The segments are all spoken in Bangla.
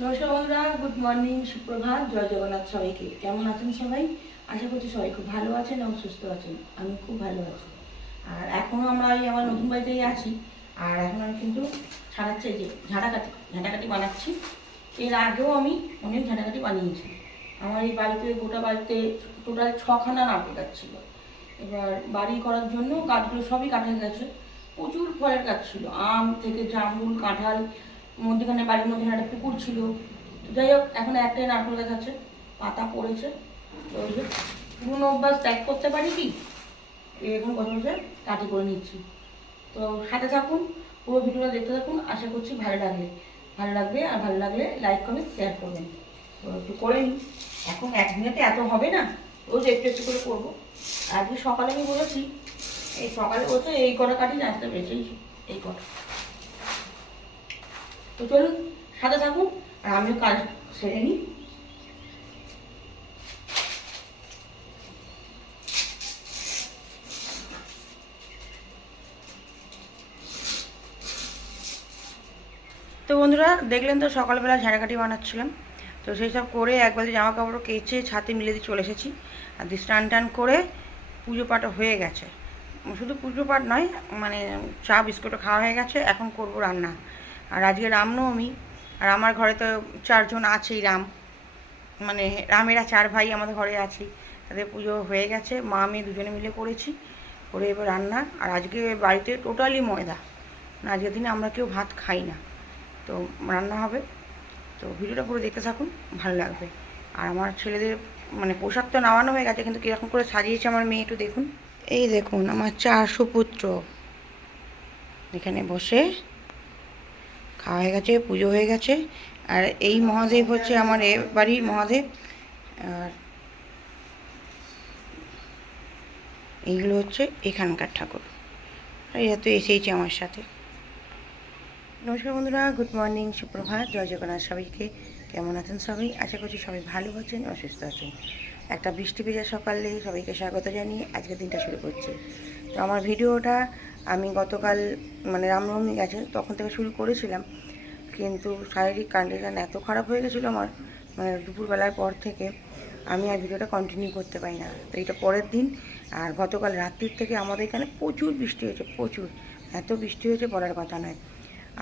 নমস্কার বন্ধুরা, গুড মর্নিং, সুপ্রভাত, জয় জগন্নাথ সবাইকে। কেমন আছেন সবাই? আশা করছি সবাই খুব ভালো আছেন এবং সুস্থ আছেন। আমি খুব ভালো আছি। আর এখনও আমরা এই আমার নতুন বাড়িতেই আছি। আর এখন আমি কিন্তু ছাড়াচ্ছি, এই যে ঝাঁটাকাটি বানাচ্ছি। এর আগেও আমি অনেক ঝাঁটাকাটি বানিয়েছি। আমার এই বাড়িতে, গোটা বাড়িতে টোটাল 6খানা নারকেল গাছ ছিল। এবার বাড়ি করার জন্য গাছগুলো সবই কাটা হয়ে গেছে। প্রচুর ফলের গাছ ছিল, আম থেকে জামরুল, কাঁঠাল। মধ্যখানে বাড়ির মধ্যে একটা পুকুর ছিল। যাই হোক, এখন একটাই নারকেল গাছ আছে, পাতা পড়েছে। তো ওই যে পুরনো অভ্যাস ত্যাগ করতে পারি কি, এখন কথা বলছে কাটি করে নিচ্ছি। তো সাথে থাকুন, পুরো ভিডিওটা দেখতে থাকুন। আশা করছি ভালো লাগবে। আর ভালো লাগলে লাইক কমেন্ট শেয়ার করবেন। তো একটু করে নিই। এখন একদিনেতে এত হবে না, রোজ একটু একটু করে করবো। আজকে সকালে আমি বলেছি, এই সকালে বলতে এই কটা কাটি নাচতে পেরেছি, এই কটা। তো চলুন সাথে থাকুন, আর আমিও কাজ সেরে নিই। তো বন্ধুরা, দেখলেন তো সকালবেলা ঝাড়াকাঠি বানাচ্ছিলাম। তো সেই সব করে একবারে জামা কাপড় কেচে ছাতে মিলে দিয়ে চলে এসেছি। আর দিয়ে স্নান টান করে পুজো পাঠও হয়ে গেছে। শুধু পুজো পাঠ নয়, মানে চা বিস্কুটও খাওয়া হয়ে গেছে। এখন করব রান্না। আর আজকে রামনবমী। আর আমার ঘরে তো 4জন আছেই রাম, মানে রামেরা 4 ভাই আমাদের ঘরে আছি। তাদের পুজো হয়ে গেছে, মা আমি দুজনে মিলে করেছি। করে এবার রান্না। আর আজকে বাড়িতে টোটালি ময়দা, আজকের দিনে আমরা কেউ ভাত খাই না। তো রান্না হবে। তো ভিডিওটা পুরো দেখতে থাকুন, ভালো লাগবে। আর আমার ছেলেদের মানে পোশাক তো নামানো হয়ে গেছে, কিন্তু কীরকম করে সাজিয়েছে আমার মেয়ে একটু দেখুন। এই দেখুন আমার 4 সুপুত্র এখানে বসে খাওয়া হয়ে গেছে, পুজো হয়ে গেছে। আর এই মহাদেব হচ্ছে আমার এ বাড়ির মহাদেব। আর এইগুলো হচ্ছে এখানকার ঠাকুর। আর এরা তো এসেইছে আমার সাথে। নমস্কার বন্ধুরা, গুড মর্নিং, সুপ্রভাত, জয় জগন্নাথ সবাইকে। কেমন আছেন সবাই? আশা করছি সবাই ভালো আছেন এবং সুস্থ আছেন। একটা বৃষ্টি ভেজা সকালে সবাইকে স্বাগত জানিয়ে আজকের দিনটা শুরু করছি। তো আমার ভিডিওটা আমি গতকাল মানে রামনবমী গেছে তখন থেকে শুরু করেছিলাম, কিন্তু শারীরিক কন্ডিশন এত খারাপ হয়ে গেছিলো আমার, মানে দুপুরবেলার পর থেকে আমি আর ভিডিওটা কন্টিনিউ করতে পারি না। তো এটা পরের দিন। আর গতকাল রাত্রির থেকে আমাদের এখানে প্রচুর বৃষ্টি হয়েছে, প্রচুর। এত বৃষ্টি হয়েছে বলার কথা নয়।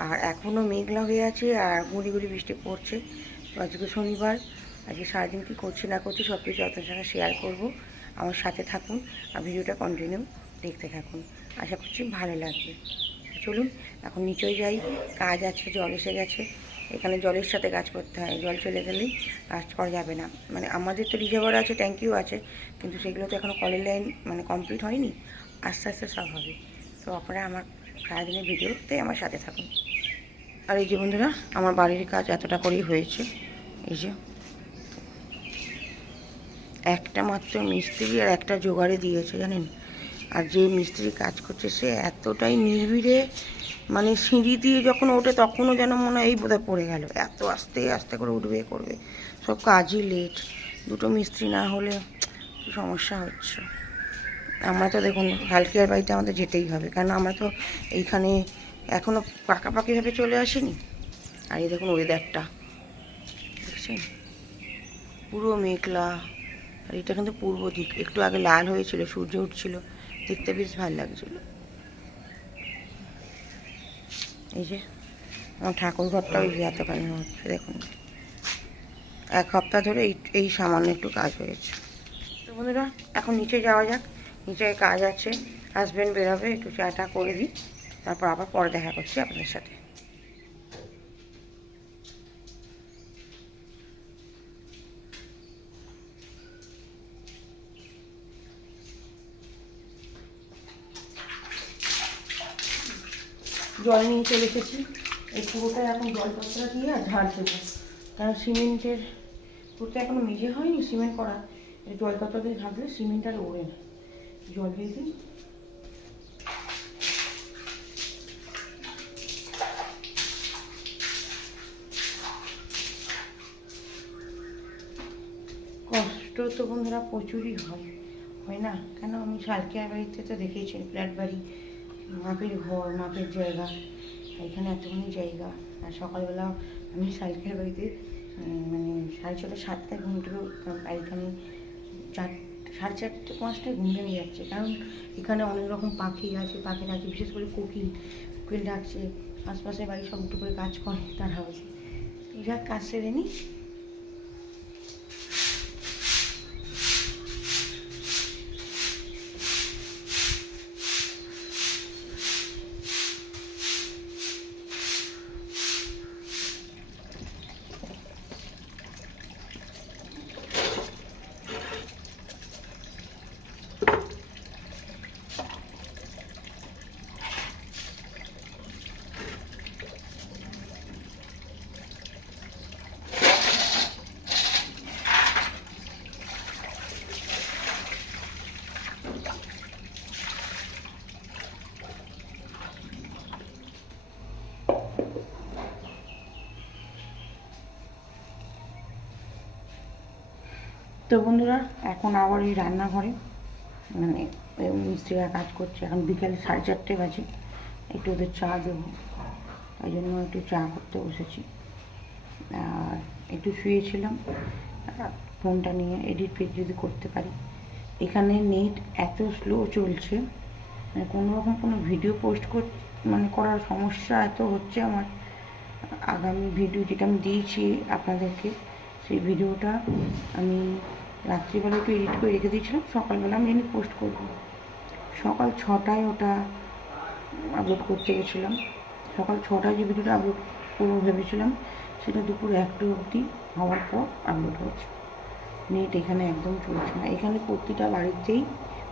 আর এখনও মেঘলা হয়ে আছে আর গুঁড়ি গুঁড়ি বৃষ্টি পড়ছে। তো আজকে শনিবার, আজকে সারাদিন কী করছি না করছি সব কিছু আপনার সঙ্গে শেয়ার করব। আমার সাথে থাকুন আর ভিডিওটা কন্টিনিউ দেখতে থাকুন। আশা করছি ভালো লাগবে। চলুন এখন নিচেই যাই, কাজ আছে, জল এসে গেছে। এখানে জলের সাথে কাজ করতে হয়, জল চলে গেলেই কাজ করা যাবে না। মানে আমাদের তো রিজার্ভার আছে, ট্যাঙ্কিও আছে, কিন্তু সেগুলো তো এখনও কলের লাইন মানে কমপ্লিট হয়নি। আস্তে আস্তে সব হবে। তো আপনারা আমার সারাদিনের ভিডিওতে আমার সাথে থাকুন। আর এই যে বন্ধুরা, আমার বাড়ির কাজ এতটা করেই হয়েছে। এই যে একটা মাত্র মিস্ত্রি আর একটা জোগাড়ে দিয়েছে জানেন। আর যে মিস্ত্রি কাজ করছে সে এতটাই নির্ভীড়ে, মানে সিঁড়ি দিয়ে যখন ওঠে তখনও যেন মনে হয় এই বোধহয় পড়ে গেল, এত আস্তে আস্তে করে উঠবে করবে। সব কাজই লেট, দুটো মিস্ত্রি না হলে সমস্যা হচ্ছে। আমরা তো দেখুন হালকিয়ার বাড়িতে আমাদের যেতেই হবে, কারণ আমরা তো এইখানে এখনও পাকাপাকিভাবে চলে আসিনি। আর এই দেখুন ওয়েদারটা দেখছেন, পুরো মেঘলা। আর এটা কিন্তু পূর্ব দিক, একটু আগে লাল হয়েছিল, সূর্য উঠছিল, দেখতে বেশ ভালো লাগছিল। এই যে আমার ঠাকুর ঘরটা ওই এতখানি হচ্ছে দেখুন, 1 সপ্তাহ ধরে এই সামান্য একটু কাজ হয়েছে। তো বন্ধুরা এখন নিচে যাওয়া যাক, নিচে কাজ আছে, হাজব্যান্ড বেরোবে, একটু চাটা করে দিই, তারপর আবার পরে দেখা করছি আপনাদের সাথে। জল নিয়ে চলে এসেছি, এই পুরোটাই এখন জলপত্রা দিয়ে আর ঝাড় দেবো, কারণ সিমেন্টের পুরোটা এখনও মেঝে হয়নি, সিমেন্ট করা। এই জলপত্র দিয়ে ঝাঁটলে সিমেন্ট আর ওড়ে না। জল দিয়ে দিই। কষ্ট তো বন্ধুরা প্রচুরই হয় না কেন? আমি শালকিয়ার বাড়িতে তো দেখেইছি, ফ্ল্যাট বাড়ি, মাপের ঘর, মাপের জায়গা, এখানে এতখানি জায়গা। আর সকালবেলা আমি শালিকের বাড়িতে মানে 6:30-7টায় ঘুম থেকে উঠতাম, আর এখানে 4:30-5টায় ঘুম ভেঙে যাচ্ছে, কারণ এখানে অনেক রকম পাখি আছে, পাখি ডাকে, বিশেষ করে কোকিল কোকিল ডাকছে। আশপাশের বাড়ি সব উঠে করে কাজ করে, তার হাউসে এরা কাজ সেরে নি। তো বন্ধুরা, এখন আবার এই রান্নাঘরে মানে মিস্ত্রিরা কাজ করছে। এখন বিকালে 4:30 বাজে, একটু ওদের চা দেবো, তাই জন্য একটু চা করতে বসেছি। আর একটু শুয়েছিলাম, ফোনটা নিয়ে এডিট যদি করতে পারি। এখানে নেট এত স্লো চলছে, মানে কোনো রকম কোনো ভিডিও পোস্ট করার সমস্যা এত হচ্ছে আমার। আগামী ভিডিও যেটা আমি দিয়েছি আপনাদেরকে, সেই ভিডিওটা আমি রাত্রিবেলা একটু এডিট করে রেখে দিয়েছিলাম, সকালবেলা আমি এনে পোস্ট করব। সকাল 6টায় ওটা আপলোড করতে গেছিলাম। সকাল 6টায় যে ভিডিওটা আপলোড করবো ভেবেছিলাম, সেটা দুপুর 1টা অবধি হওয়ার পর আপলোড হয়েছে। নেট এখানে একদম চলছে না। এখানে প্রতিটা বাড়িতেই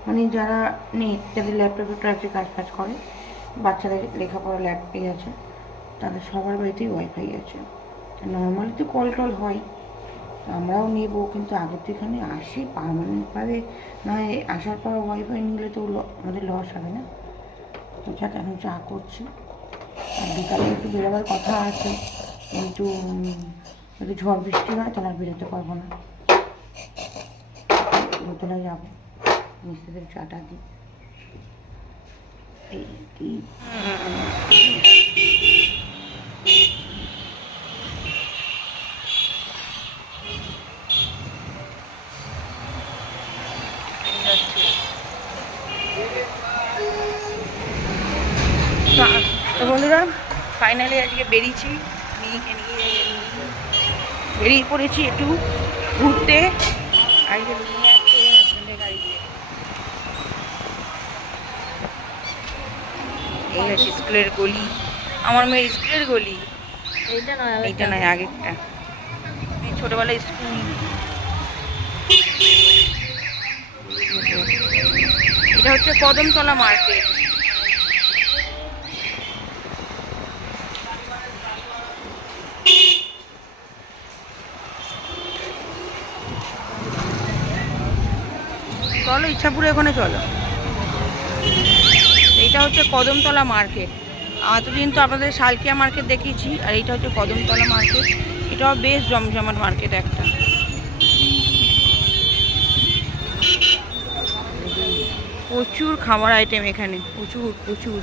মানে যারা নেট, যাদের ল্যাপটপে ট্র্যাকে কাজ করে, বাচ্চাদের লেখাপড়া ল্যাপটপে আছে, তাদের সবার বাড়িতেই ওয়াইফাই আছে। নর্মালি তো কল টল হয়, আমরাও নেবো, কিন্তু আগে তো এখানে আসি পারমানেন্টভাবে, নয় আসার পর ওয়াইফাই নিলে তো আমাদের লস হবে না। তো যাক, এখন চা করছি। আর বিকালে একটু বেরোবার কথা আছে, কিন্তু যদি ঝড় বৃষ্টি হয় তাহলে আর বেরোতে পারবো না। দোতলায় যাবো, মিস্ত্রিদের চাটা দিই। এই কি তো বন্ধুরা, ফাইনালি আজকে বেরিয়েছি, মেয়েকে নিয়ে বেরিয়ে পড়েছি একটু ঘুরতে। আজকে নিয়ে যাচ্ছে হাজব্যান্ডের গাড়িতে। এই হচ্ছে স্কুলের গলি, আমার মেয়ের স্কুলের গলি। এইটা নয়, আগেরটা। ছোটবেলায় স্কুল। এটা হচ্ছে কদমতলা মার্কেট। চলো ইচ্ছাপুরে, ওখানে চলো। এইটা হচ্ছে কদমতলা মার্কেট। এতদিন তো আপনাদের শালকিয়া মার্কেট দেখিয়েছি, আর এইটা হচ্ছে কদমতলা মার্কেট। এটাও বেশ জমজমাট মার্কেট একটা। প্রচুর খাবার আইটেম এখানে, প্রচুর প্রচুর।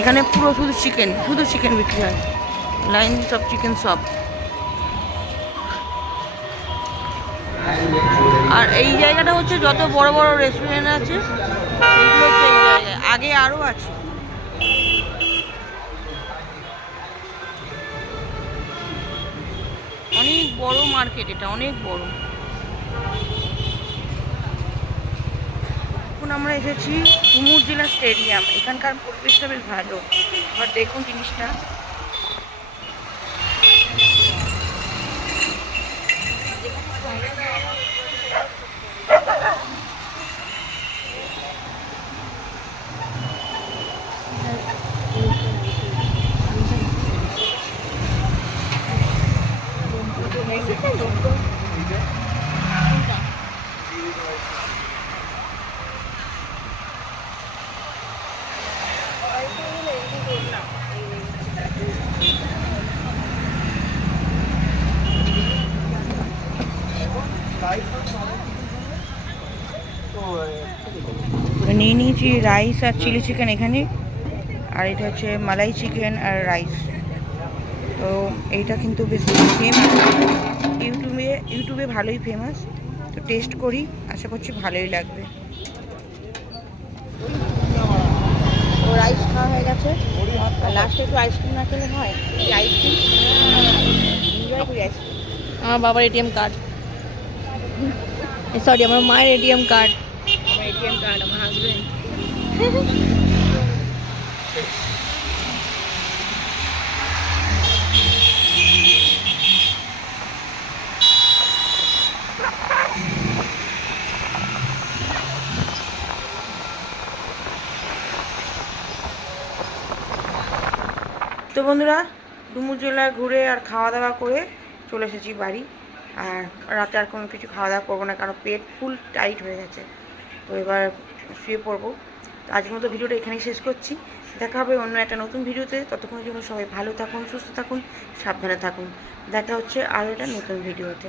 এখানে পুরো শুধু চিকেন বিক্রি হয়, লাইন সব চিকেন সব। আর এই জায়গাটা হচ্ছে যত বড় বড় রেস্টুরেন্ট আছে সেইগুলো হচ্ছে এই জায়গায়, আগে আরও আছে। অনেক বড় মার্কেট এটা, অনেক বড়। এখন আমরা এসেছি কুমুর জেলা স্টেডিয়াম। এখানকার পরিবেশটা বেশ ভালো। আর দেখুন জিনিসটা, নিয়ে নিয়েছি রাইস আর চিলি চিকেন এখানে, আর এটা হচ্ছে মালাই চিকেন আর রাইস। তো এইটা কিন্তু বেশ ফেমাস, ইউটিউবে ভালোই ফেমাস। তো টেস্ট করি, আশা করছি ভালোই লাগবে। তো রাইস খাওয়া হয়ে গেছে, আর লাস্টে একটু আইসক্রিম না খেলে হয়? আইসক্রিম এনজয় করি আইসক্রিম। আমার বাবার এটিএম কার্ড, সরি আমার মায়ের এটিএম কার্ড। আমার এটিএম কার্ড, আমার হাজবেন্ড। তো বন্ধুরা, ডুমুরজোলা ঘুরে আর খাওয়া দাওয়া করে চলে এসেছি বাড়ি। আর রাতে আর কোনো কিছু খাওয়া দাওয়া করবো না, কারণ পেট ফুল টাইট হয়ে গেছে। তো এবার শুয়ে পড়বো। তো আজকের মতো ভিডিওটা এখানেই শেষ করছি। দেখা হবে অন্য একটা নতুন ভিডিওতে। ততক্ষণের জন্য সবাই ভালো থাকুন, সুস্থ থাকুন, সাবধানে থাকুন। দেখা হচ্ছে আরও একটা নতুন ভিডিওতে।